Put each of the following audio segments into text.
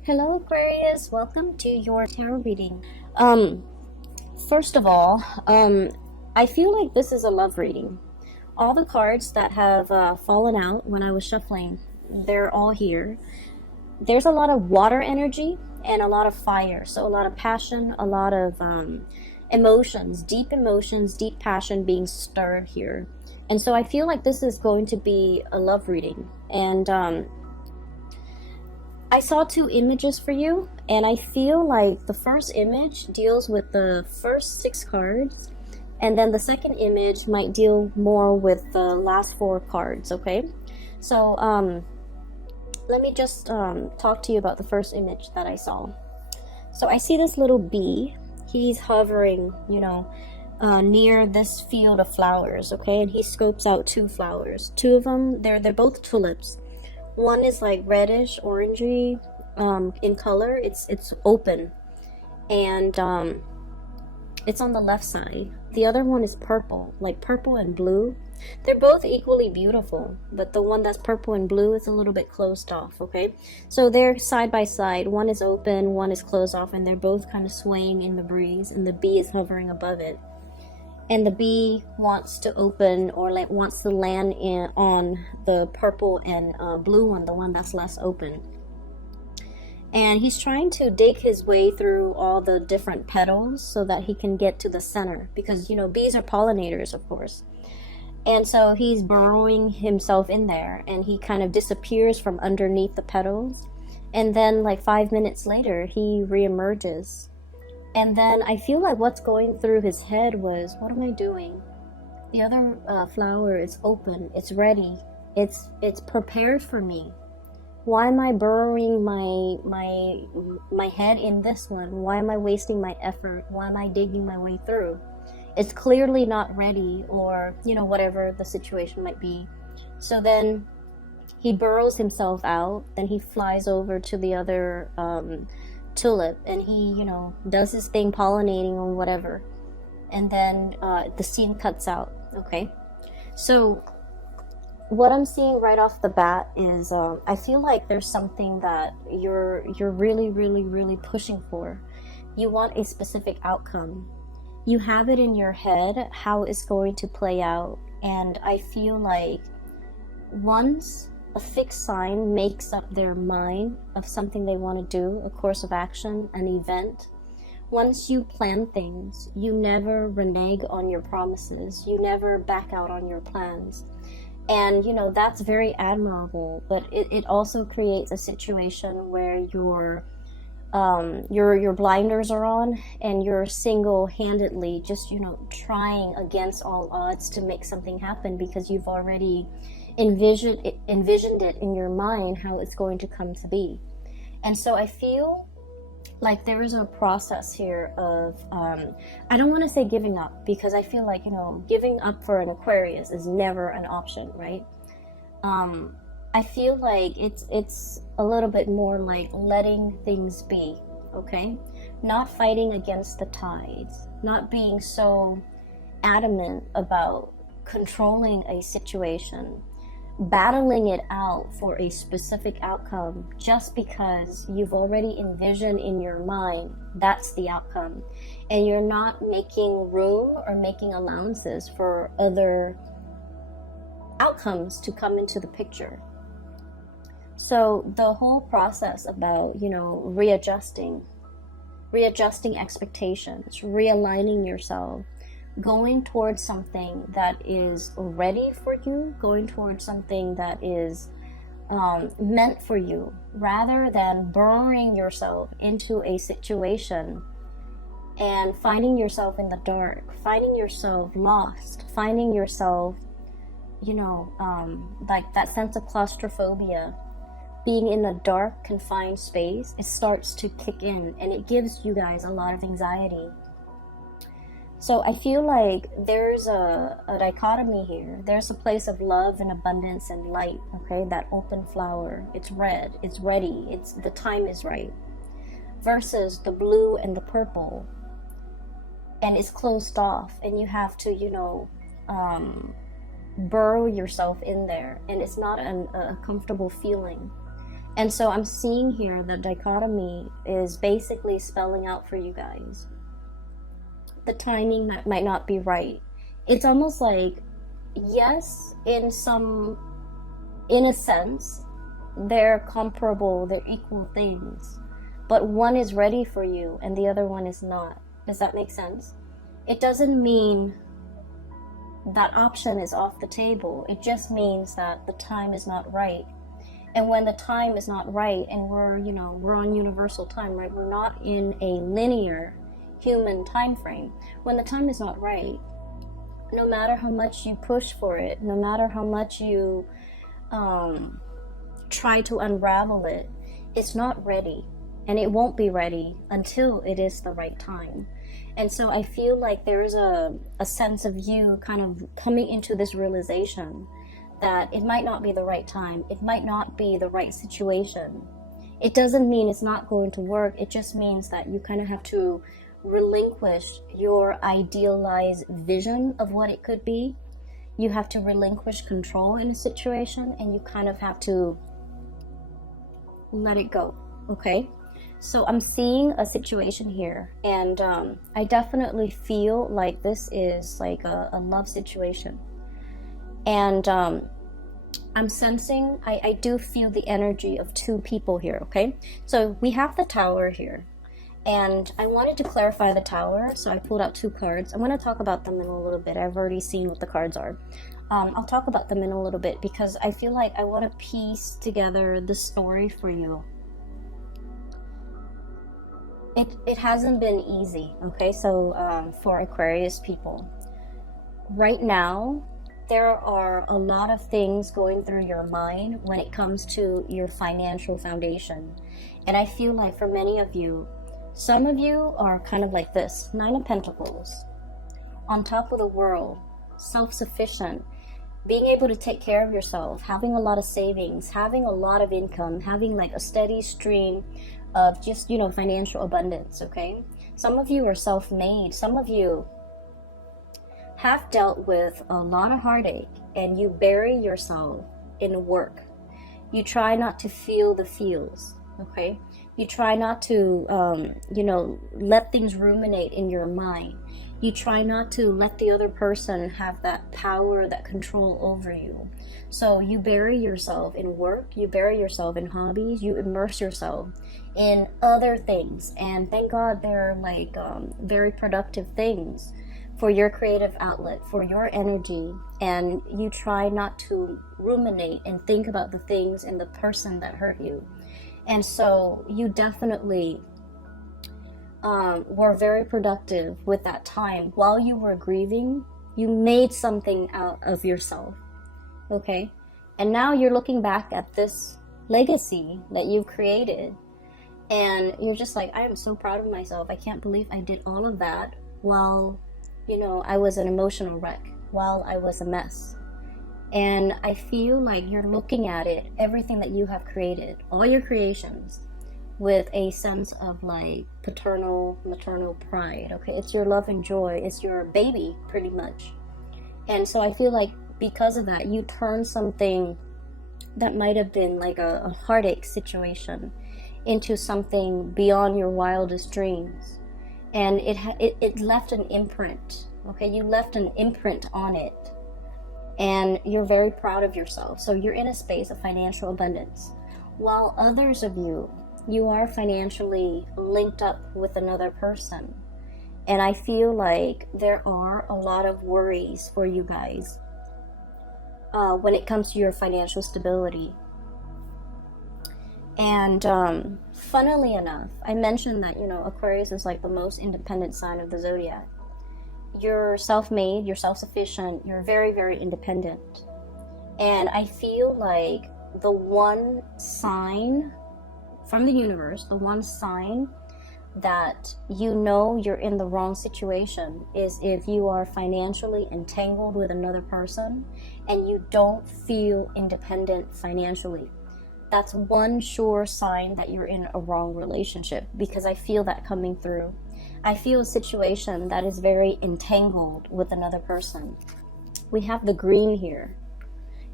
Hello Aquarius, welcome to your tarot reading. Um, First of all, I feel like this is a love reading. All the cards that have fallen out when I was shuffling, they're all here. There's a lot of water energy and a lot of fire, so a lot of passion, a lot of emotions, deep passion being stirred here. And so I feel like this is going to be a love reading. And I saw two images for you, and I feel like the first image deals with the first six cards, and then the second image might deal more with the last four cards, okay? So, let me just talk to you about the first image that I saw. So I see this little bee. He's hovering, near this field of flowers, okay? And he scopes out two flowers. Two of them, they're both tulips. One is like reddish, orangey in color. It's open, and it's on the left side. The other one is purple, like purple and blue. They're both equally beautiful, but the one that's purple and blue is a little bit closed off, okay? So they're side by side. One is open, one is closed off, and they're both kind of swaying in the breeze, and the bee is hovering above it. And the bee wants to open, or like wants to land on the purple and blue one, the one that's less open. And he's trying to dig his way through all the different petals so that he can get to the center, because bees are pollinators, of course. And so he's burrowing himself in there, and he kind of disappears from underneath the petals, and then like 5 minutes later he reemerges. And then I feel like what's going through his head was, what am I doing? The other flower is open. It's ready. It's prepared for me. Why am I burrowing my head in this one? Why am I wasting my effort? Why am I digging my way through? It's clearly not ready, or whatever the situation might be. So then he burrows himself out. Then he flies over to the other tulip, and he does his thing pollinating or whatever, and then the scene cuts out. Okay, so what I'm seeing right off the bat is I feel like there's something that you're really pushing for. You want a specific outcome. You have it in your head how it's going to play out, and I feel like once a fixed sign makes up their mind of something they want to do, a course of action, an event, once you plan things, you never renege on your promises. You never back out on your plans. And, that's very admirable, but it also creates a situation where your blinders are on, and you're single-handedly just, trying against all odds to make something happen, because you've already envisioned it in your mind how it's going to come to be. And so I feel like there is a process here of I don't want to say giving up, because I feel like giving up for an Aquarius is never an option, right? I feel like it's a little bit more like letting things be, okay? Not fighting against the tides, not being so adamant about controlling a situation, battling it out for a specific outcome just because you've already envisioned in your mind that's the outcome, and you're not making room or making allowances for other outcomes to come into the picture. So the whole process about readjusting expectations, realigning yourself, going towards something that is ready for you, going towards something that is meant for you, rather than burrowing yourself into a situation and finding yourself in the dark, finding yourself lost, finding yourself, like that sense of claustrophobia. Being in a dark, confined space, it starts to kick in, and it gives you guys a lot of anxiety. So I feel like there's a dichotomy here. There's a place of love and abundance and light, okay? That open flower, it's red, it's ready, the time is right. Versus the blue and the purple, and it's closed off, and you have to, burrow yourself in there, and it's not a comfortable feeling. And so I'm seeing here the dichotomy is basically spelling out for you guys the timing that might not be right. It's almost like, yes, in a sense, they're comparable, they're equal things, but one is ready for you and the other one is not. Does that make sense? It doesn't mean that option is off the table. It just means that the time is not right. And when the time is not right, and we're on universal time, right? We're not in a linear human time frame. When the time is not right, no matter how much you push for it, no matter how much you try to unravel it, it's not ready, and it won't be ready until it is the right time. And so I feel like there's a sense of you kind of coming into this realization that it might not be the right time, it might not be the right situation. It doesn't mean it's not going to work, it just means that you kind of have to relinquish your idealized vision of what it could be. You have to relinquish control in a situation, and you kind of have to let it go, okay? So I'm seeing a situation here, and I definitely feel like this is like a love situation. And I'm sensing, I do feel the energy of two people here, okay? So we have the Tower here. And I wanted to clarify the Tower, so I pulled out two cards. I'm going to talk about them in a little bit. I've already seen what the cards are. I'll talk about them in a little bit because I feel like I want to piece together the story for you. It hasn't been easy, okay? So for Aquarius people, right now, there are a lot of things going through your mind when it comes to your financial foundation. And I feel like for many of you, some of you are kind of like this, Nine of Pentacles, on top of the world, self-sufficient, being able to take care of yourself, having a lot of savings, having a lot of income, having like a steady stream of just, financial abundance, okay? Some of you are self-made. Some of you have dealt with a lot of heartache and you bury yourself in work. You try not to feel the feels, okay? You try not to, let things ruminate in your mind. You try not to let the other person have that power, that control over you. So you bury yourself in work, you bury yourself in hobbies, you immerse yourself in other things. And thank God they're like very productive things for your creative outlet, for your energy. And you try not to ruminate and think about the things and the person that hurt you. And so you definitely were very productive with that time. While you were grieving, you made something out of yourself, okay? And now you're looking back at this legacy that you've created, and you're just like, I am so proud of myself. I can't believe I did all of that while, I was an emotional wreck, while I was a mess. And I feel like you're looking at it, everything that you have created, all your creations, with a sense of like paternal, maternal pride, okay? It's your love and joy. It's your baby, pretty much. And so I feel like because of that, you turn something that might have been like a heartache situation into something beyond your wildest dreams. And it left an imprint, okay? You left an imprint on it. And you're very proud of yourself. So you're in a space of financial abundance. While others of you are financially linked up with another person. And I feel like there are a lot of worries for you guys when it comes to your financial stability. And funnily enough, I mentioned that, Aquarius is like the most independent sign of the zodiac. You're self-made, you're self-sufficient, you're very, very independent. And I feel like the one sign from the universe, the one sign that you're in the wrong situation is if you are financially entangled with another person and you don't feel independent financially. That's one sure sign that you're in a wrong relationship, because I feel that coming through. I feel a situation that is very entangled with another person. We have the green here.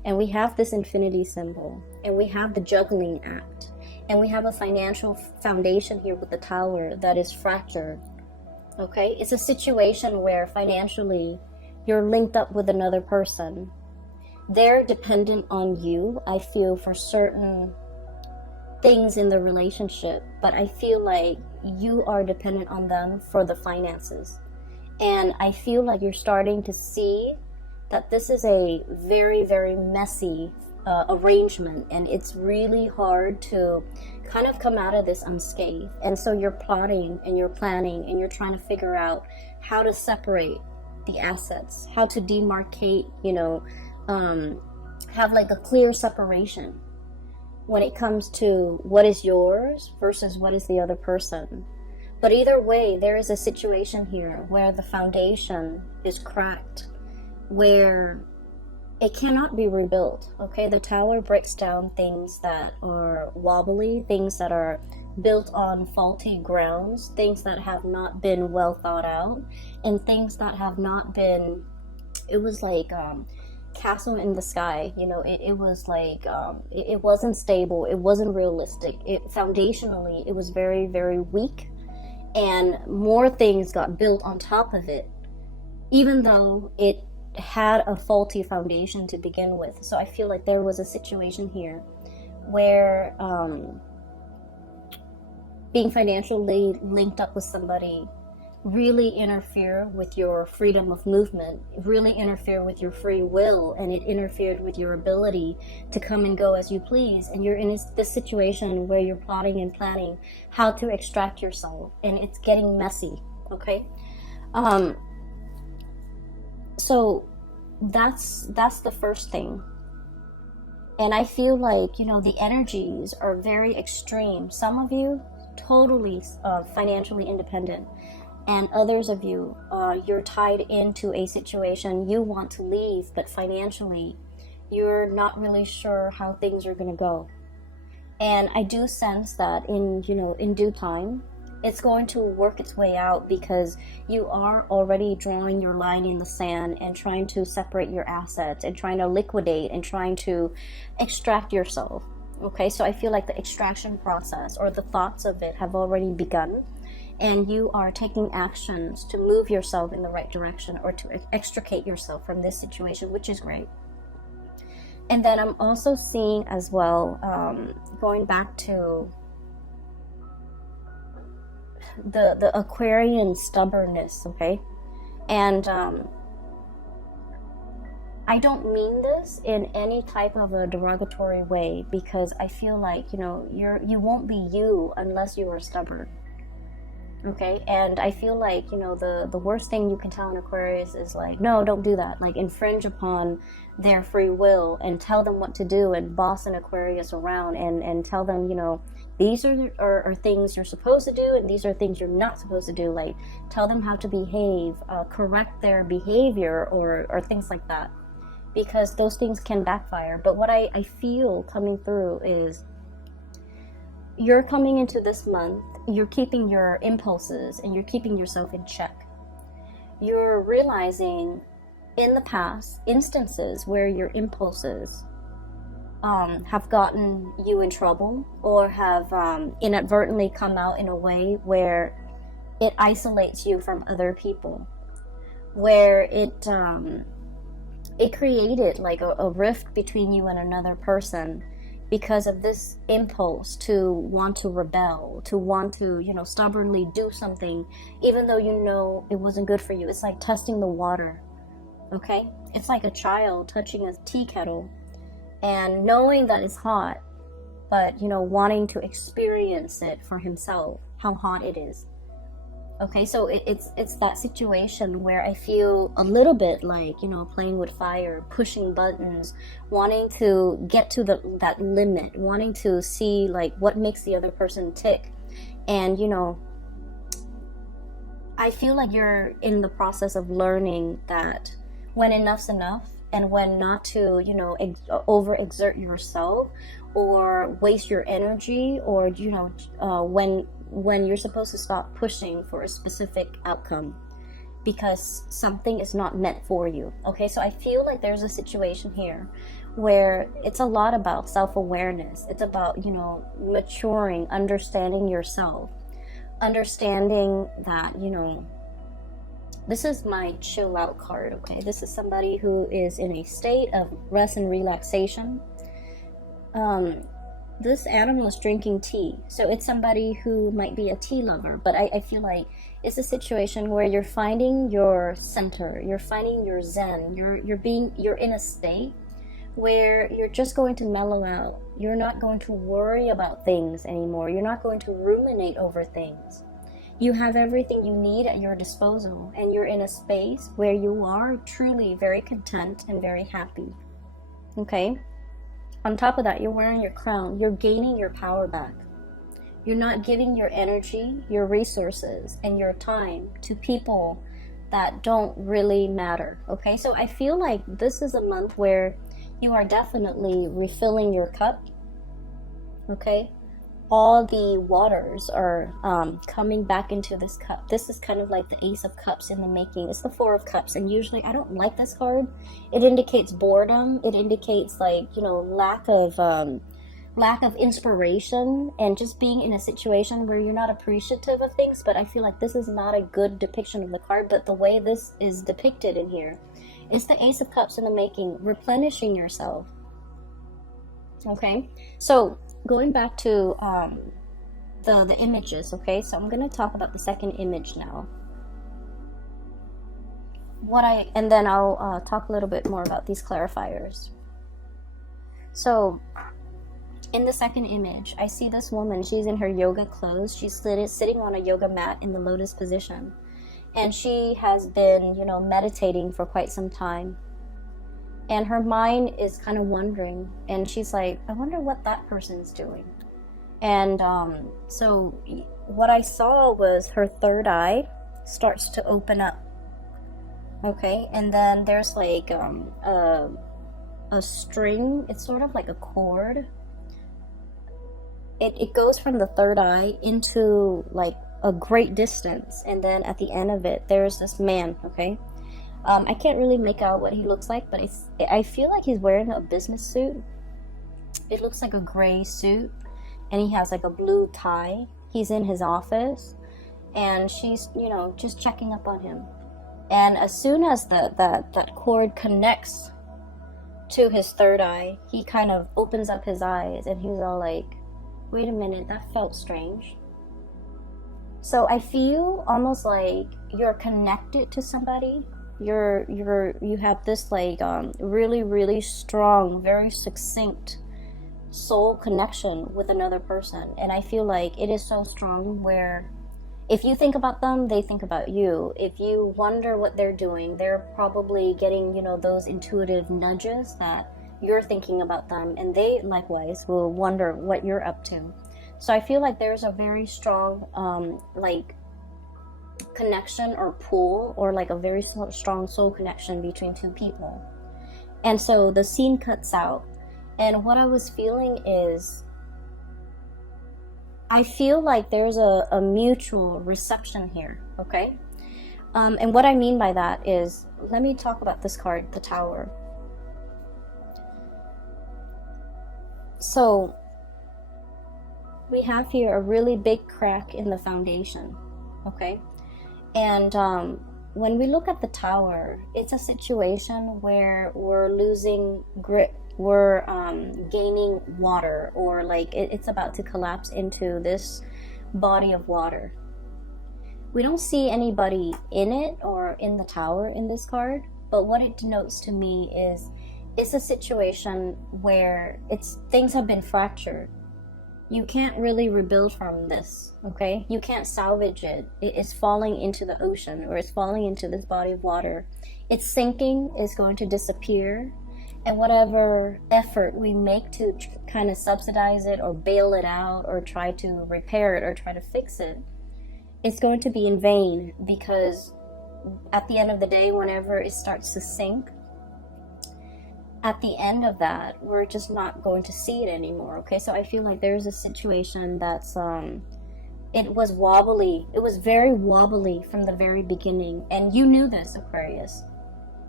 and we have this infinity symbol, and we have the juggling act, and we have a financial foundation here with the Tower that is fractured. Okay, it's a situation where financially you're linked up with another person. They're dependent on you, I feel, for certain things in the relationship, but I feel like you are dependent on them for the finances. And I feel like you're starting to see that this is a very, very messy arrangement, and it's really hard to kind of come out of this unscathed. And so you're plotting and you're planning and you're trying to figure out how to separate the assets, how to demarcate, have like a clear separation when it comes to what is yours versus what is the other person. But either way, there is a situation here where the foundation is cracked, where it cannot be rebuilt. Okay, the Tower breaks down things that are wobbly, things that are built on faulty grounds, things that have not been well thought out, and things that have not been, it was like castle in the sky, it was like it wasn't stable, it wasn't realistic, foundationally it was very, very weak, and more things got built on top of it, even though it had a faulty foundation to begin with. So I feel like there was a situation here where being financially linked up with somebody really interfere with your freedom of movement, really interfere with your free will, and it interfered with your ability to come and go as you please. And you're in this situation where you're plotting and planning how to extract yourself, and it's getting messy. Okay, so that's the first thing. And I feel like the energies are very extreme. Some of you totally financially independent, and others of you, you're tied into a situation. You want to leave, but financially, you're not really sure how things are going to go. And I do sense that in due time, it's going to work its way out, because you are already drawing your line in the sand and trying to separate your assets and trying to liquidate and trying to extract yourself. Okay, so I feel like the extraction process or the thoughts of it have already begun, and you are taking actions to move yourself in the right direction or to extricate yourself from this situation, which is great. And then I'm also seeing as well, going back to the Aquarian stubbornness, okay? And I don't mean this in any type of a derogatory way, because I feel like, you won't be you unless you are stubborn. Okay, and I feel like, the worst thing you can tell an Aquarius is like, no, don't do that. Like, infringe upon their free will and tell them what to do and boss an Aquarius around and tell them, these are things you're supposed to do and these are things you're not supposed to do. Like, tell them how to behave, correct their behavior or things like that, because those things can backfire. But what I feel coming through is you're coming into this month, you're keeping your impulses and you're keeping yourself in check. You're realizing in the past instances where your impulses have gotten you in trouble, or have inadvertently come out in a way where it isolates you from other people, where it created like a rift between you and another person, because of this impulse to want to rebel, to want to, stubbornly do something, even though it wasn't good for you. It's like testing the water, okay? It's like a child touching a tea kettle and knowing that it's hot, but, wanting to experience it for himself, how hot it is. Okay, so it's that situation where I feel a little bit like, playing with fire, pushing buttons, wanting to get to that limit, wanting to see like what makes the other person tick. And, I feel like you're in the process of learning that when enough's enough, and when not to, overexert yourself or waste your energy, or, when you're supposed to stop pushing for a specific outcome because something is not meant for you. Okay, so I feel like there's a situation here where it's a lot about self-awareness. It's about, you know, maturing, understanding yourself, understanding that, you know, this is my chill out card, okay? This is somebody who is in a state of rest and relaxation. This animal is drinking tea, so it's somebody who might be a tea lover, but I feel like it's a situation where you're finding your center, you're finding your zen, you're in a state where you're just going to mellow out. You're not going to worry about things anymore. You're not going to ruminate over things. You have everything you need at your disposal, and you're in a space where you are truly very content and very happy. Okay? On top of that, you're wearing your crown. You're gaining your power back. You're not giving your energy, your resources, and your time to people that don't really matter. Okay? So I feel like this is a month where you are definitely refilling your cup. Okay? All the waters are coming back into this cup. This is kind of like the Ace of Cups in the making. It's the Four of Cups, and usually I don't like this card. It indicates boredom. It indicates, like, you know, lack of inspiration, and just being in a situation where you're not appreciative of things. But I feel like this is not a good depiction of the card, but the way this is depicted in here, it's the Ace of Cups in the making, replenishing yourself. Okay, so going back to the images, okay, so I'm going to talk about the second image now. And then I'll talk a little bit more about these clarifiers. So in the second image, I see this woman. She's in her yoga clothes. She's sitting on a yoga mat in the lotus position, and she has been, you know, meditating for quite some time. And her mind is kind of wondering, and she's like, I wonder what that person's doing. And so what I saw was her third eye starts to open up. Okay, and then there's like a string. It's sort of like a cord. It goes from the third eye into like a great distance, and then at the end of it, there's this man. Okay. I can't really make out what he looks like, but I feel like he's wearing a business suit. It looks like a gray suit, and he has like a blue tie. He's in his office, and she's, you know, just checking up on him. And as soon as that cord connects to his third eye, he kind of opens up his eyes, and he's all like, wait a minute, that felt strange. So I feel almost like you're connected to somebody. You have this like really, really strong, very succinct soul connection with another person, and I feel like it is so strong where if you think about them, they think about you. If you wonder what they're doing, they're probably getting, you know, those intuitive nudges that you're thinking about them, and they likewise will wonder what you're up to. So I feel like there's a very strong like connection or pull, or like a very strong soul connection between two people. And so the scene cuts out, and what I was feeling is I feel like there's a mutual reception here. Okay, and what I mean by that is, let me talk about this card, the Tower. So we have here a really big crack in the foundation. Okay. And when we look at the Tower, it's a situation where we're losing grip, we're gaining water, or like it's about to collapse into this body of water. We don't see anybody in it or in the Tower in this card, but what it denotes to me is it's a situation where things have been fractured. You can't really rebuild from this, okay? You can't salvage it. It's falling into the ocean, or it's falling into this body of water. It's sinking, is going to disappear, and whatever effort we make to kind of subsidize it or bail it out or try to repair it or try to fix it, it's going to be in vain, because at the end of the day, whenever it starts to sink, at the end of that, we're just not going to see it anymore. Okay, so I feel like there's a situation that's it was wobbly. It was very wobbly from the very beginning, and you knew this, Aquarius.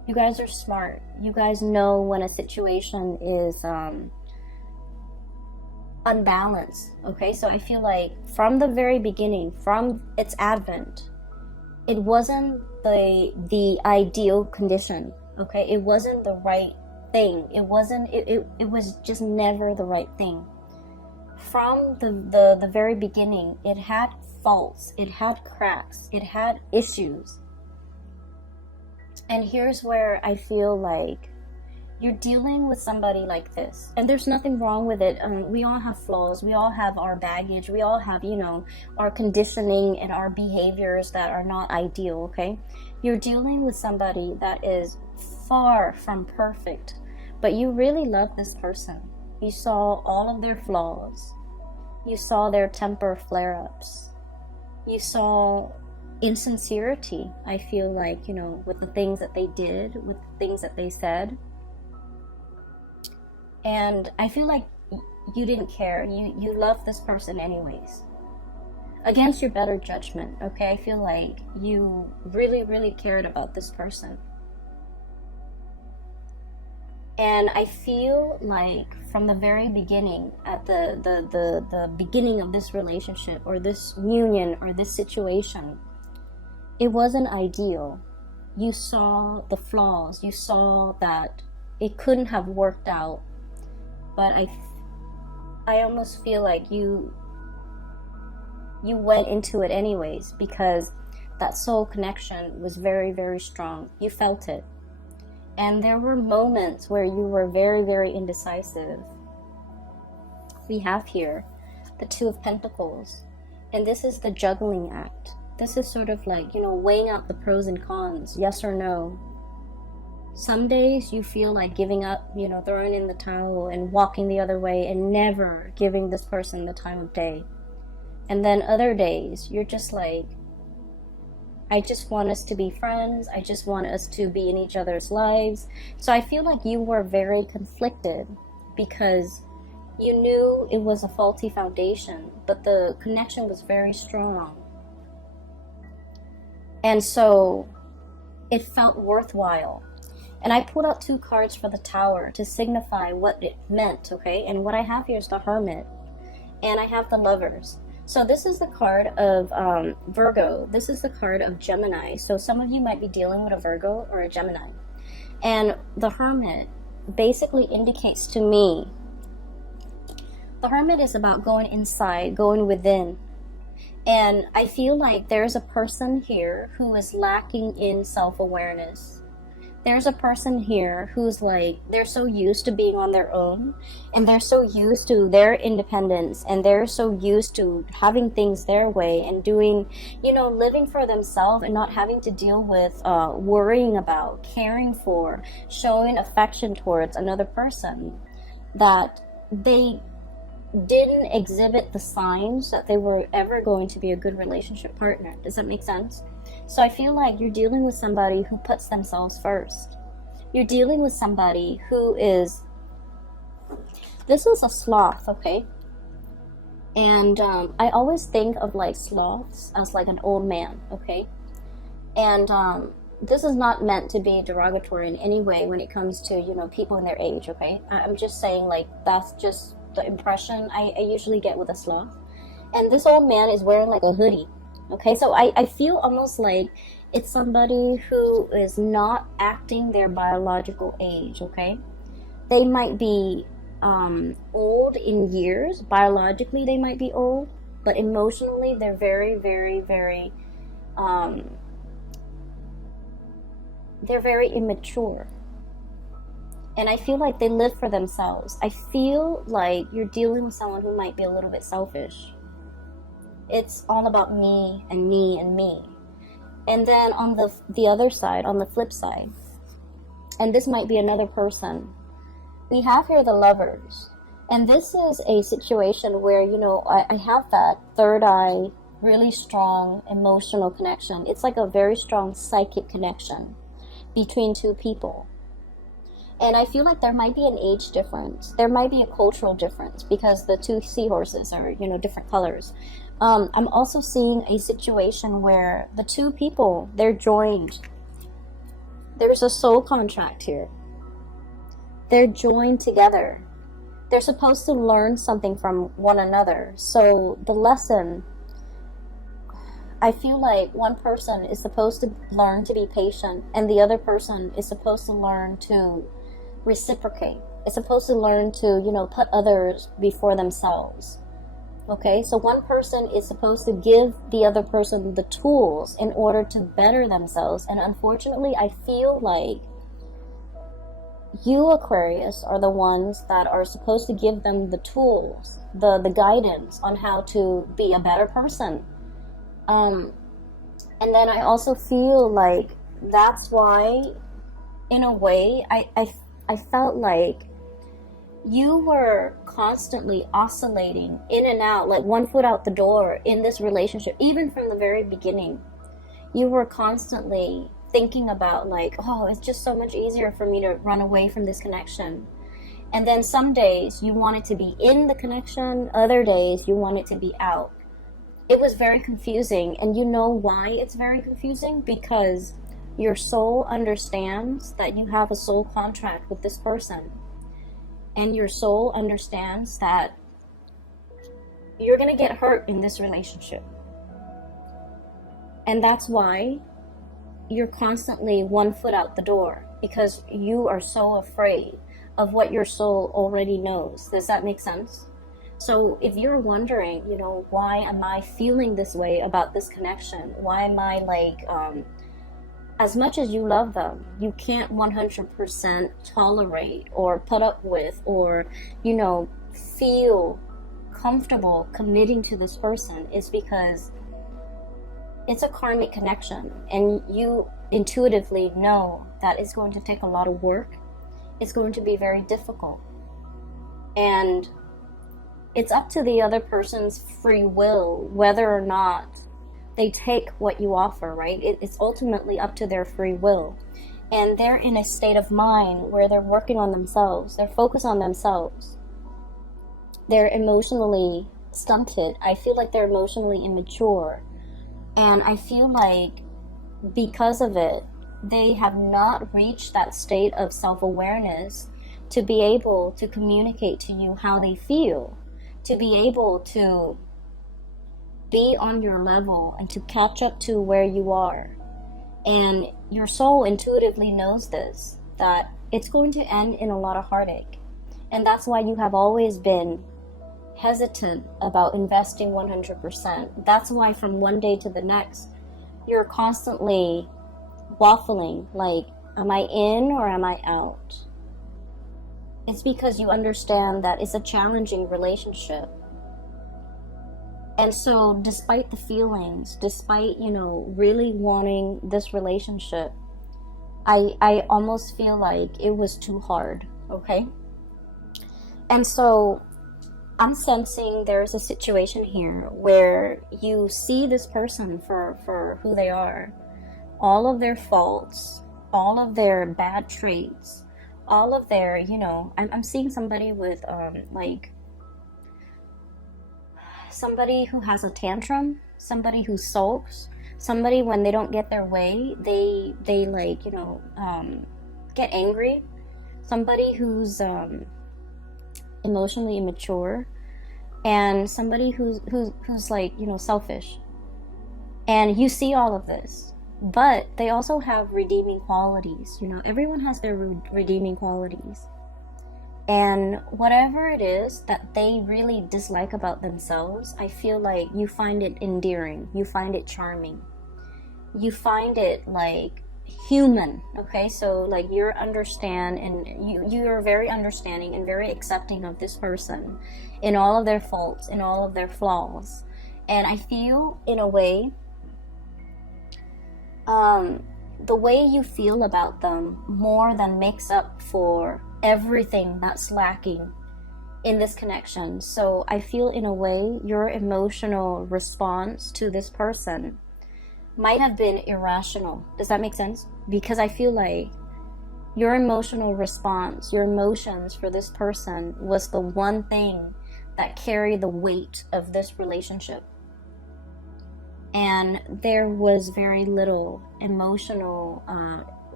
You guys are smart. You guys know when a situation is unbalanced. Okay, so I feel like from the very beginning, from its advent, it wasn't the ideal condition. Okay, it wasn't the right thing. It was just never the right thing. From the very beginning, it had faults, it had cracks, it had issues. And here's where I feel like you're dealing with somebody like this, and there's nothing wrong with it. We all have flaws, we all have our baggage, we all have, you know, our conditioning and our behaviors that are not ideal. Okay, you're dealing with somebody that is far from perfect, but you really love this person. You saw all of their flaws, you saw their temper flare-ups, you saw insincerity, I feel like, you know, with the things that they did, with the things that they said. And I feel like you didn't care. You loved this person anyways, against your better judgment. Okay, I feel like you really cared about this person. And I feel like from the very beginning, at the beginning of this relationship or this union or this situation, it wasn't ideal. You saw the flaws. You saw that it couldn't have worked out. But I almost feel like you went into it anyways, because that soul connection was very strong. You felt it. And there were moments where you were very indecisive. We have here the Two of Pentacles, and this is the juggling act. This is sort of like, you know, weighing out the pros and cons, yes or no. Some days you feel like giving up, you know, throwing in the towel and walking the other way and never giving this person the time of day. And then other days you're just like, I just want us to be friends. I just want us to be in each other's lives. So I feel like you were very conflicted because you knew it was a faulty foundation, but the connection was very strong. And so it felt worthwhile. And I pulled out 2 cards for the Tower to signify what it meant, okay? And what I have here is the Hermit, and I have the Lovers. So this is the card of Virgo. This is the card of Gemini. So some of you might be dealing with a Virgo or a Gemini. And the Hermit basically indicates to me, the Hermit is about going inside, going within. And I feel like there's a person here who is lacking in self-awareness. There's a person here who's like, they're so used to being on their own, and they're so used to their independence, and they're so used to having things their way and doing, you know, living for themselves and not having to deal with worrying about, caring for, showing affection towards another person, that they didn't exhibit the signs that they were ever going to be a good relationship partner. Does that make sense? So I feel like you're dealing with somebody who puts themselves first. You're dealing with somebody who is, this is a sloth, okay? And I always think of like sloths as like an old man, okay? And this is not meant to be derogatory in any way when it comes to, you know, people in their age, okay? I'm just saying, like, that's just the impression I usually get with a sloth. And this old man is wearing like a hoodie. Okay, so I feel almost like it's somebody who is not acting their biological age, okay? They might be old in years. Biologically, they might be old, but emotionally, they're very they're very immature. And I feel like they live for themselves. I feel like you're dealing with someone who might be a little bit selfish. It's all about me and me and me. And then on the other side, on the flip side, and this might be another person, we have here the Lovers. And this is a situation where, you know, I have that third eye, really strong emotional connection. It's like a very strong psychic connection between two people. And I feel like there might be an age difference. There might be a cultural difference because the two seahorses are, you know, different colors. I'm also seeing a situation where the two people, they're joined. There's a soul contract here. They're joined together. They're supposed to learn something from one another. So the lesson, I feel like one person is supposed to learn to be patient, and the other person is supposed to learn to reciprocate. It's supposed to learn to, put others before themselves. Okay, so one person is supposed to give the other person the tools in order to better themselves. And unfortunately, I feel like you, Aquarius, are the ones that are supposed to give them the tools, the guidance on how to be a better person. And then I also feel like that's why, in a way, I felt like you were constantly oscillating in and out, like one foot out the door in this relationship. Even from the very beginning, you were constantly thinking about like, oh, it's just so much easier for me to run away from this connection. And then some days you wanted to be in the connection, other days you wanted to be out. It was very confusing. And you know why it's very confusing? Because your soul understands that you have a soul contract with this person. And your soul understands that you're going to get hurt in this relationship. And that's why you're constantly one foot out the door, because you are so afraid of what your soul already knows. Does that make sense? So if you're wondering, why am I feeling this way about this connection? Why am I like, as much as you love them, you can't 100% tolerate or put up with or, feel comfortable committing to this person, is because it's a karmic connection. And you intuitively know that it's going to take a lot of work. It's going to be very difficult. And it's up to the other person's free will whether or not they take what you offer, right? It's ultimately up to their free will. And they're in a state of mind where they're working on themselves. They're focused on themselves. They're emotionally stunted. I feel like they're emotionally immature. And I feel like because of it, they have not reached that state of self-awareness to be able to communicate to you how they feel, to be able to be on your level and to catch up to where you are. And your soul intuitively knows this, that it's going to end in a lot of heartache. And that's why you have always been hesitant about investing 100%. That's why from one day to the next, you're constantly waffling, like, am I in or am I out? It's because you understand that it's a challenging relationship. And so despite the feelings, despite, really wanting this relationship, I almost feel like it was too hard, okay? And so I'm sensing there's a situation here where you see this person for who they are. All of their faults, all of their bad traits, all of their, I'm seeing somebody with, somebody who has a tantrum, somebody who sulks, somebody when they don't get their way, they get angry, somebody who's emotionally immature, and somebody who's like, selfish. And you see all of this, but they also have redeeming qualities. Everyone has their redeeming qualities. And whatever it is that they really dislike about themselves, I feel like you find it endearing, you find it charming, you find it like human, okay? So like you're you're very understanding and very accepting of this person in all of their faults, in all of their flaws. And I feel in a way, the way you feel about them more than makes up for everything that's lacking in this connection. So I feel in a way your emotional response to this person might have been irrational. Does that make sense? Because I feel like your emotional response, your emotions for this person was the one thing that carried the weight of this relationship. And there was very little emotional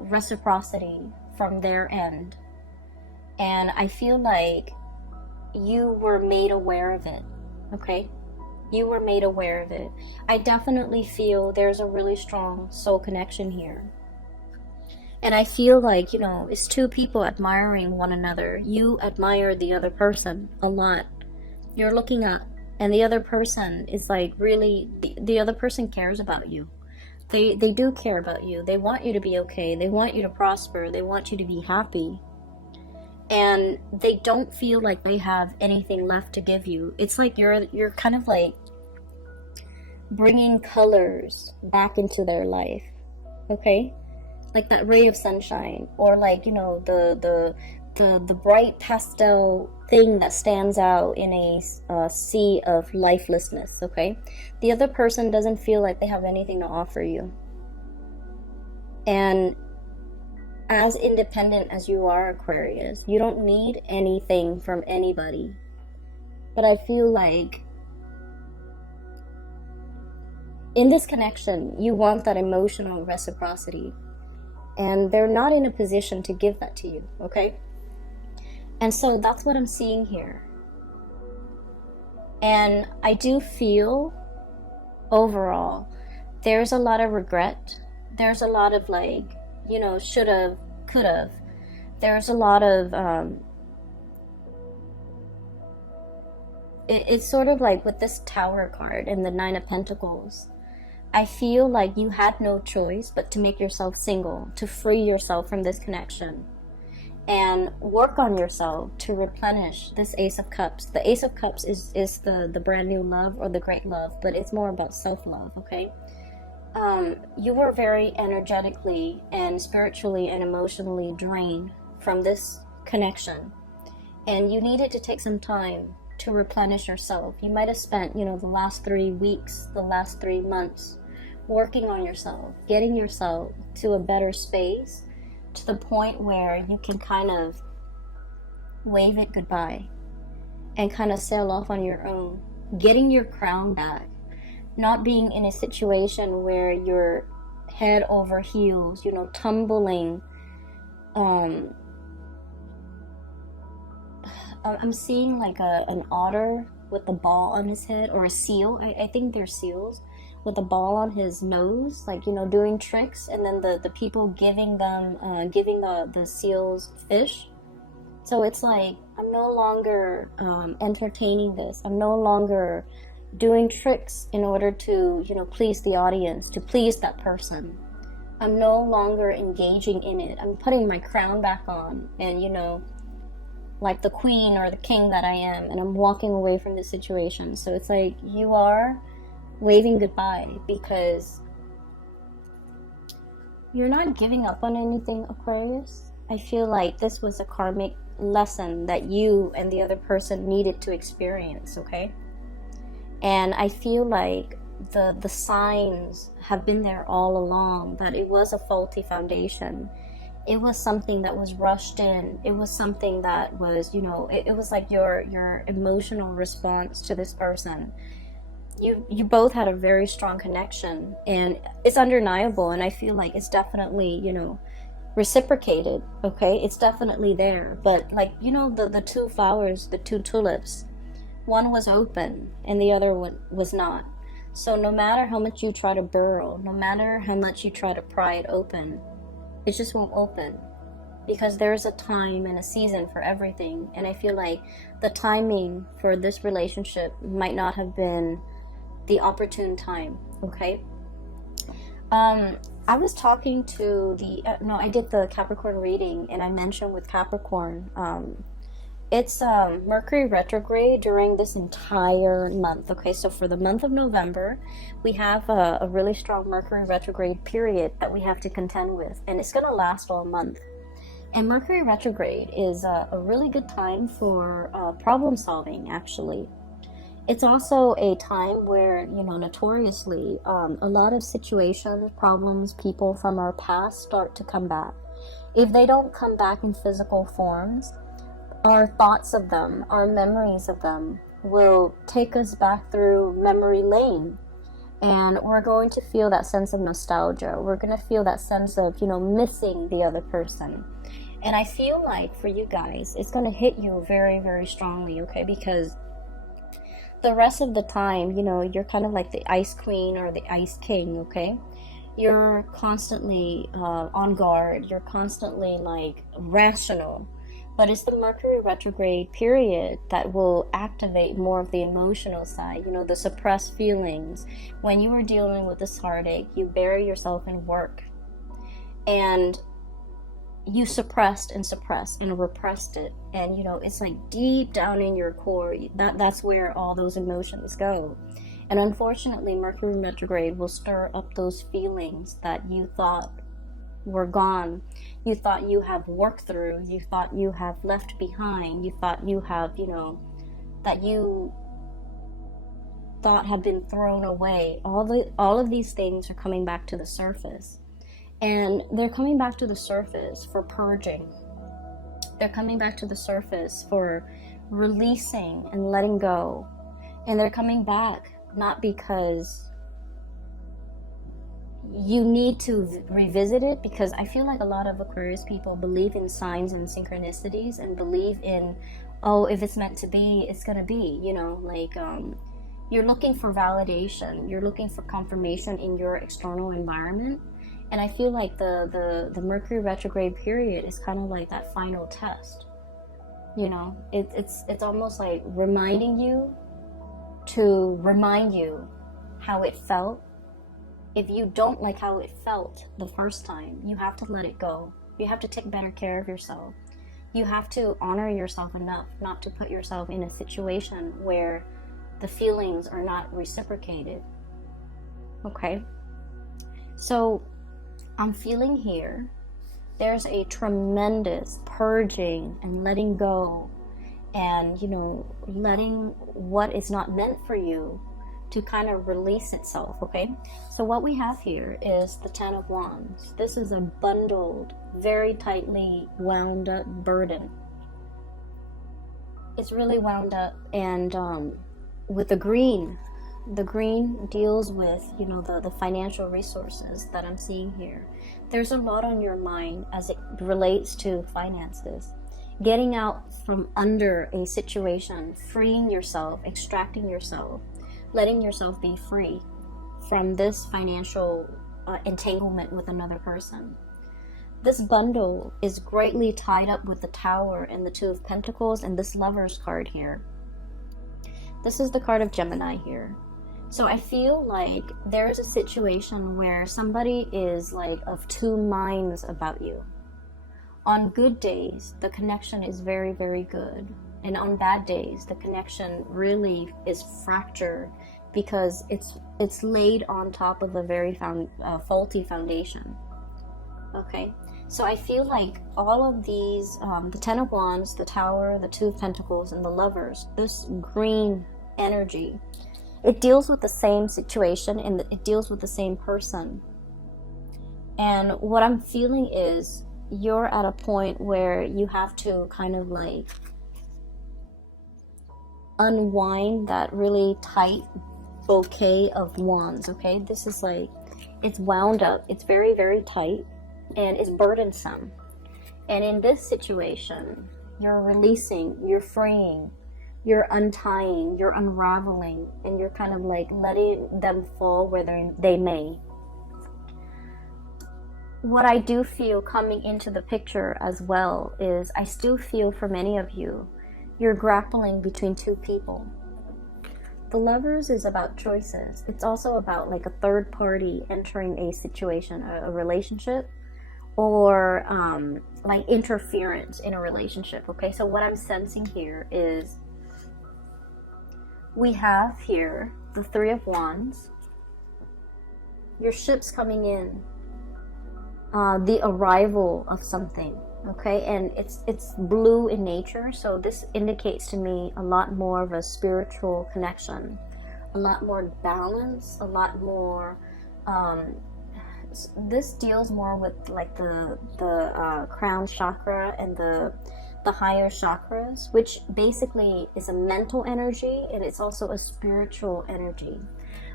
reciprocity from their end. And I feel like you were made aware of it, okay? You were made aware of it. I definitely feel there's a really strong soul connection here. And I feel like, you know, it's two people admiring one another. You admire the other person a lot. You're looking up, and the other person is like really, the other person cares about you. They do care about you. They want you to be okay. They want you to prosper. They want you to be happy. And they don't feel like they have anything left to give you. It's like you're kind of like bringing colors back into their life, okay? Like that ray of sunshine, or like, you know, the bright pastel thing that stands out in a sea of lifelessness, okay? The other person doesn't feel like they have anything to offer you. And as independent as you are, Aquarius, you don't need anything from anybody. But I feel like in this connection, you want that emotional reciprocity. And they're not in a position to give that to you, okay? And so that's what I'm seeing here. And I do feel, overall, there's a lot of regret. There's a lot of like, you know, should've, could've. There's a lot of, it's sort of like with this Tower card and the Nine of Pentacles. I feel like you had no choice but to make yourself single, to free yourself from this connection, and work on yourself to replenish this Ace of Cups. The Ace of Cups is the brand new love or the great love, but it's more about self-love, okay? You were very energetically and spiritually and emotionally drained from this connection, and you needed to take some time to replenish yourself. You might have spent, you know, the last 3 weeks, the last 3 months working on yourself, getting yourself to a better space, to the point where you can kind of wave it goodbye and kind of sail off on your own, getting your crown back, not being in a situation where you're head over heels, you know, tumbling. I'm seeing like an otter with a ball on his head, or a seal. I think they're seals, with a ball on his nose, like, you know, doing tricks, and then the people giving them giving the seals fish. So it's like, I'm no longer entertaining this. I'm no longer doing tricks in order to, you know, please the audience, to please that person. I'm no longer engaging in it. I'm putting my crown back on, and, you know, like the queen or the king that I am, and I'm walking away from this situation. So it's like you are waving goodbye, because you're not giving up on anything, Aquarius. I feel like this was a karmic lesson that you and the other person needed to experience, okay? And I feel like the signs have been there all along, that it was a faulty foundation. It was something that was rushed in. It was something that was, you know, it was like your emotional response to this person. You both had a very strong connection, and it's undeniable, and I feel like it's definitely, you know, reciprocated, okay? It's definitely there. But like, you know, the two flowers, the two tulips, one was open and the other one was not. So no matter how much you try to burrow, no matter how much you try to pry it open, it just won't open, because there's a time and a season for everything. And I feel like the timing for this relationship might not have been the opportune time, okay? I was talking to I did the Capricorn reading, and I mentioned with Capricorn, it's Mercury retrograde during this entire month, okay? So for the month of November, we have a really strong Mercury retrograde period that we have to contend with, and it's going to last all month. And Mercury retrograde is a really good time for problem solving, actually. It's also a time where, you know, notoriously, a lot of situations, problems, people from our past start to come back. If they don't come back in physical forms, our thoughts of them, our memories of them will take us back through memory lane. And we're going to feel that sense of nostalgia. We're going to feel that sense of, you know, missing the other person. And I feel like for you guys, it's going to hit you very, very strongly, okay? Because the rest of the time, you know, you're kind of like the ice queen or the ice king, okay? You're constantly on guard. You're constantly like rational. But it's the Mercury retrograde period that will activate more of the emotional side, you know, the suppressed feelings. When you are dealing with this heartache, you bury yourself in work. And you suppressed and repressed it. And, you know, it's like deep down in your core, that's where all those emotions go. And unfortunately, Mercury retrograde will stir up those feelings that you thought were gone, you thought you have worked through, you thought you have left behind, you thought you have, you know, that you thought had been thrown away. All of these things are coming back to the surface. And they're coming back to the surface for purging. They're coming back to the surface for releasing and letting go. And they're coming back not because you need to revisit it, because I feel like a lot of Aquarius people believe in signs and synchronicities and believe in, oh, if it's meant to be, it's gonna be, you know, like you're looking for validation, you're looking for confirmation in your external environment. And I feel like the Mercury retrograde period is kind of like that final test, you know. It's almost like reminding you to remind you how it felt. If you don't like how it felt the first time, you have to let it go. You have to take better care of yourself. You have to honor yourself enough not to put yourself in a situation where the feelings are not reciprocated. Okay? So I'm feeling here there's a tremendous purging and letting go, and, you know, letting what is not meant for you to kind of release itself, okay? So what we have here is the Ten of Wands. This is a bundled, very tightly wound up burden. It's really wound up, and with the green deals with, you know, the financial resources that I'm seeing here. There's a lot on your mind as it relates to finances. Getting out from under a situation, freeing yourself, extracting yourself, letting yourself be free from this financial entanglement with another person. This bundle is greatly tied up with the Tower and the Two of Pentacles and this Lover's card here. This is the card of Gemini here. So I feel like there is a situation where somebody is like of two minds about you. On good days, the connection is very, very good. And on bad days, the connection really is fractured because it's laid on top of a very faulty foundation. Okay, so I feel like all of these, the Ten of Wands, the Tower, the Two of Pentacles, and the Lovers, this green energy, it deals with the same situation and it deals with the same person. And what I'm feeling is you're at a point where you have to kind of like unwind that really tight bouquet of wands, okay? This is like, it's wound up, it's very, very tight, and it's burdensome. And in this situation, you're releasing, you're freeing, you're untying, you're unraveling, and you're kind of like letting them fall where they may. What I do feel coming into the picture as well is I still feel for many of you, you're grappling between two people. The Lovers is about choices. It's also about like a third party entering a situation, a relationship, or like interference in a relationship, okay? So what I'm sensing here is we have here the Three of Wands, your ship's coming in, the arrival of something, okay? And it's blue in nature, so this indicates to me a lot more of a spiritual connection, a lot more balance, a lot more this deals more with like the crown chakra and the higher chakras, which basically is a mental energy, and it's also a spiritual energy.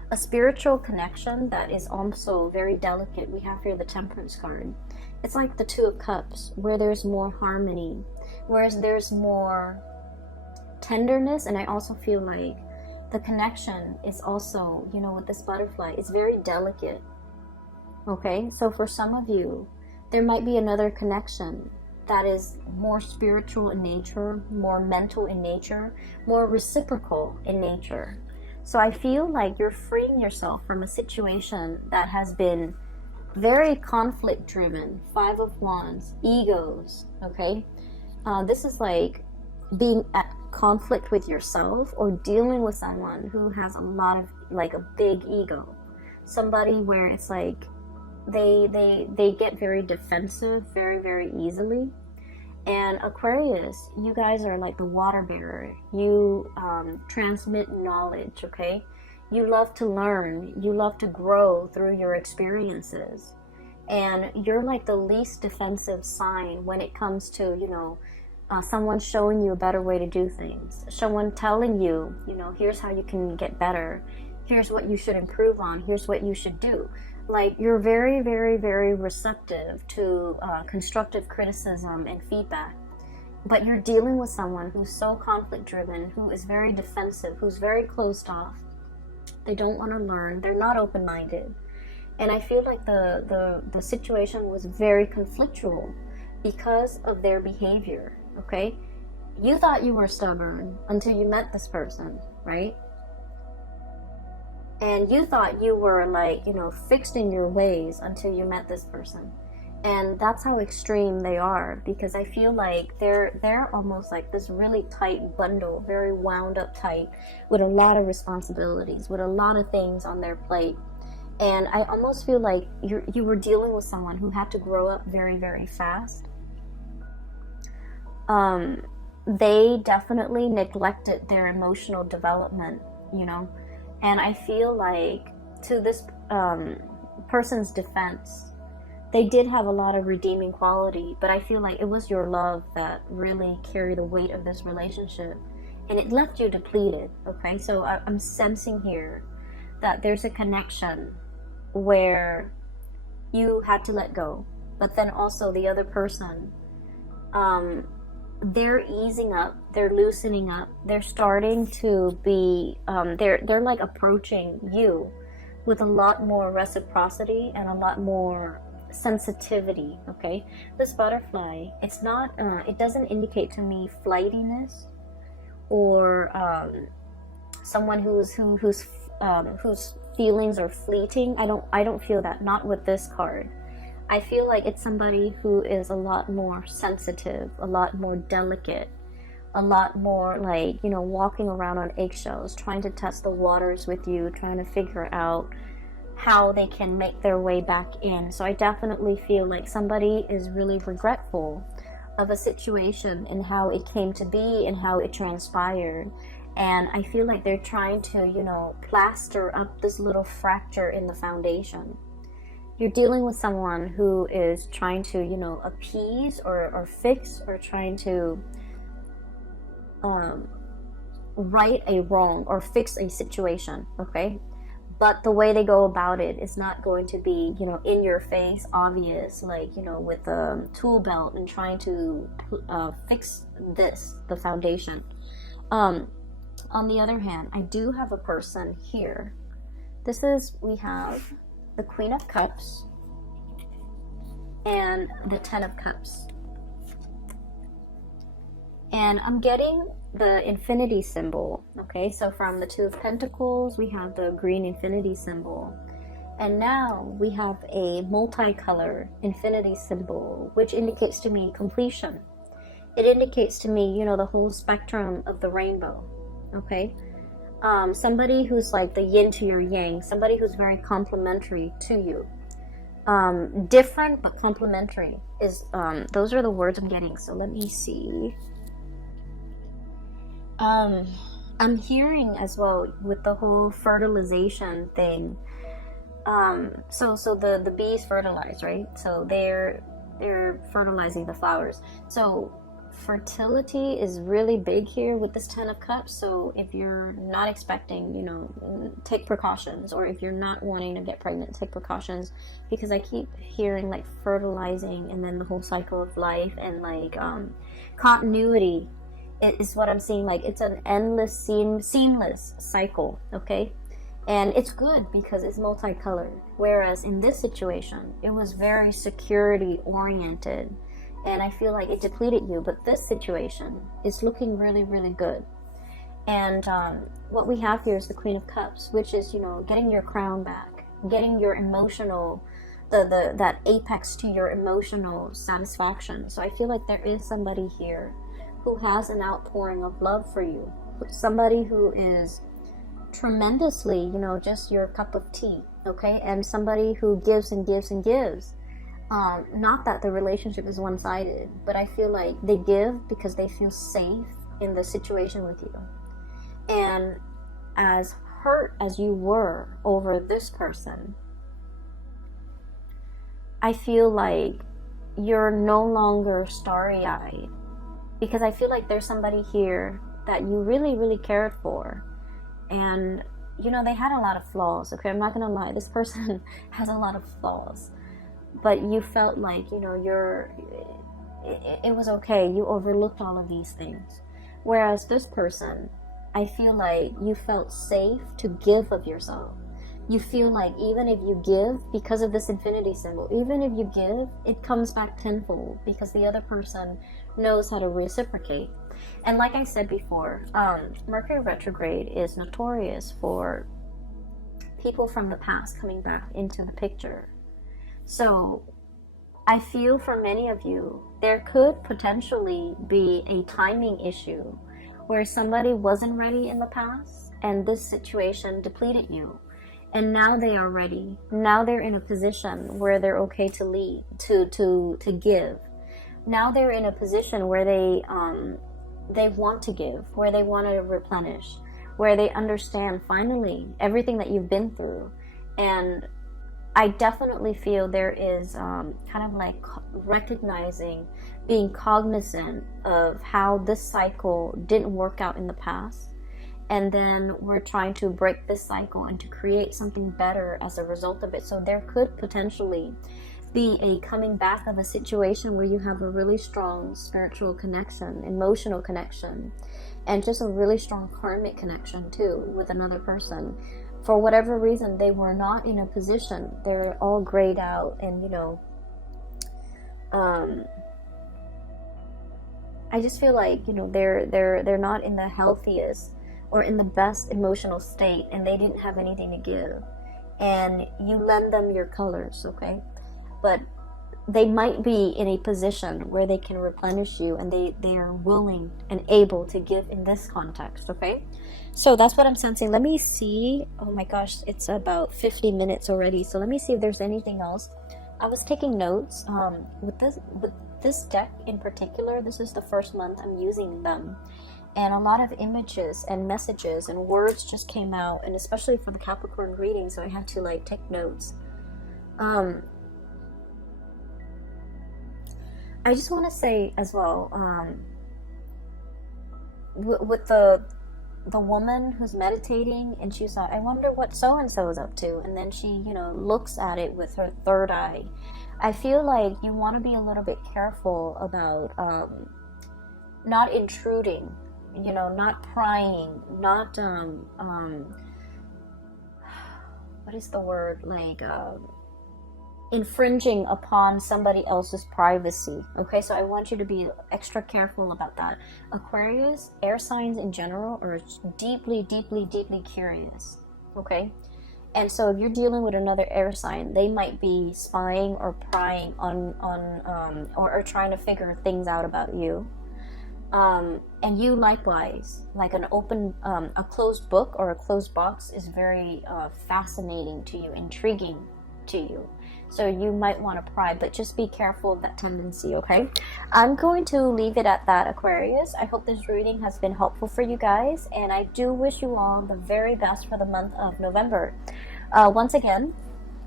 a spiritual connection that is also very delicate. We have here the Temperance card. It's like the Two of Cups, where there's more harmony, whereas there's more tenderness. And I also feel like the connection is also, you know, with this butterfly, it's very delicate. Okay, so for some of you, there might be another connection that is more spiritual in nature, more mental in nature, more reciprocal in nature. So I feel like you're freeing yourself from a situation that has been very conflict driven. Five of Wands, egos, okay? This is like being at conflict with yourself or dealing with someone who has a lot of, like, a big ego. Somebody where it's like they get very defensive very, very easily. And Aquarius, you guys are like the water bearer. You transmit knowledge, okay? You love to learn. You love to grow through your experiences. And you're like the least defensive sign when it comes to, you know, someone showing you a better way to do things. Someone telling you, you know, here's how you can get better. Here's what you should improve on. Here's what you should do. Like, you're very, very, very receptive to constructive criticism and feedback. But you're dealing with someone who's so conflict driven, who is very defensive, who's very closed off. They don't want to learn. They're not open-minded. And I feel like the situation was very conflictual because of their behavior, okay? You thought you were stubborn until you met this person, right? And you thought you were, like, you know, fixed in your ways until you met this person. And that's how extreme they are, because I feel like they're almost like this really tight bundle, very wound up tight, with a lot of responsibilities, with a lot of things on their plate. And I almost feel like you were dealing with someone who had to grow up very, very fast. They definitely neglected their emotional development, you know. And I feel like, to this person's defense, they did have a lot of redeeming quality, but I feel like it was your love that really carried the weight of this relationship, and it left you depleted, okay? So I'm sensing here that there's a connection where you had to let go, but then also the other person, they're easing up, they're loosening up, they're starting to be, they're like approaching you with a lot more reciprocity and a lot more sensitivity, okay? This butterfly, it's not, it doesn't indicate to me flightiness or someone whose feelings are fleeting. I don't feel that, not with this card. I feel like it's somebody who is a lot more sensitive, a lot more delicate, a lot more like, you know, walking around on eggshells, trying to test the waters with you, trying to figure out how they can make their way back in. So I definitely feel like somebody is really regretful of a situation and how it came to be and how it transpired. And I feel like they're trying to, you know, plaster up this little fracture in the foundation. You're dealing with someone who is trying to, you know, appease or fix or trying to right a wrong or fix a situation, okay? But the way they go about it is not going to be, you know, in your face, obvious, like, you know, with a tool belt and trying to fix the foundation. On the other hand, I do have a person here. We have the Queen of Cups and the Ten of Cups. And I'm getting the infinity symbol, okay? So from the Two of Pentacles, we have the green infinity symbol. And now we have a multicolored infinity symbol, which indicates to me completion. It indicates to me, you know, the whole spectrum of the rainbow, okay? Somebody who's like the yin to your yang, somebody who's very complementary to you. Different but complementary is, those are the words I'm getting. So let me see. I'm hearing as well with the whole fertilization thing. So the bees fertilize, right? So they're fertilizing the flowers. So fertility is really big here with this 10 of cups. So if you're not expecting, you know, take precautions, or if you're not wanting to get pregnant, take precautions, because I keep hearing like fertilizing and then the whole cycle of life and like continuity is what I'm seeing. Like it's an endless seamless cycle, okay? And it's good because it's multicolored, whereas in this situation it was very security oriented, and I feel like it depleted you. But this situation is looking really, really good. And what we have here is the Queen of Cups, which is, you know, getting your crown back, getting your emotional, that apex to your emotional satisfaction. So I feel like there is somebody here who has an outpouring of love for you, somebody who is tremendously, you know, just your cup of tea, okay? And somebody who gives and gives and gives. Not that the relationship is one-sided, but I feel like they give because they feel safe in the situation with you. And as hurt as you were over this person, I feel like you're no longer starry-eyed, because I feel like there's somebody here that you really, really cared for. And, you know, they had a lot of flaws, okay? I'm not gonna lie, this person has a lot of flaws. But you felt like, you know, it was okay. You overlooked all of these things. Whereas this person, I feel like you felt safe to give of yourself. You feel like even if you give, because of this infinity symbol, even if you give, it comes back tenfold, because the other person knows how to reciprocate. And like I said before, Mercury retrograde is notorious for people from the past coming back into the picture. So I feel for many of you, there could potentially be a timing issue where somebody wasn't ready in the past and this situation depleted you. And now they are ready. Now they're in a position where they're okay to lead, to give. Now they're in a position where they want to give, where they want to replenish, where they understand finally everything that you've been through. And I definitely feel there is kind of like recognizing, being cognizant of how this cycle didn't work out in the past. And then we're trying to break this cycle and to create something better as a result of it. So there could potentially be a coming back of a situation where you have a really strong spiritual connection, emotional connection, and just a really strong karmic connection too with another person. For whatever reason, they were not in a position. They're all grayed out, and you know, I just feel like, you know, they're not in the healthiest or in the best emotional state, and they didn't have anything to give. And you lend them your colors, okay? But they might be in a position where they can replenish you, and they are willing and able to give in this context, okay? So that's what I'm sensing. Let me see. Oh my gosh, it's about 50 minutes already. So let me see if there's anything else. I was taking notes. With this deck in particular, this is the first month I'm using them. And a lot of images and messages and words just came out, and especially for the Capricorn reading, so I had to like take notes. I just want to say as well, with the woman who's meditating, and she's like, I wonder what so-and-so is up to, and then she, you know, looks at it with her third eye. I feel like you want to be a little bit careful about not intruding, you know, not prying, not what is the word, like infringing upon somebody else's privacy. Okay, so I want you to be extra careful about that. Aquarius, air signs in general, are deeply, deeply, deeply curious. Okay, and so if you're dealing with another air sign, they might be spying or prying on or trying to figure things out about you. And you likewise, like an open, a closed book or a closed box is very fascinating to you, intriguing to you. So you might want to pry, but just be careful of that tendency, okay? I'm going to leave it at that, Aquarius. I hope this reading has been helpful for you guys, and I do wish you all the very best for the month of November. Once again,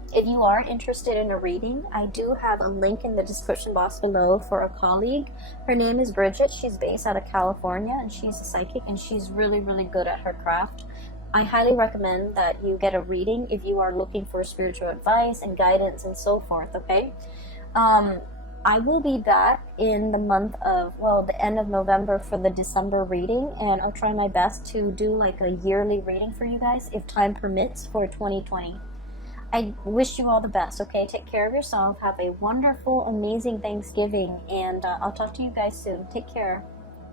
If you are interested in a reading, I do have a link in the description box below for a colleague. Her name is Bridget. She's based out of California, and she's a psychic, and she's really, really good at her craft. I highly recommend that you get a reading if you are looking for spiritual advice and guidance and so forth, okay? I will be back in the month of, well, the end of November for the December reading, and I'll try my best to do like a yearly reading for you guys if time permits for 2020. I wish you all the best, okay? Take care of yourself. Have a wonderful, amazing Thanksgiving, and I'll talk to you guys soon. Take care.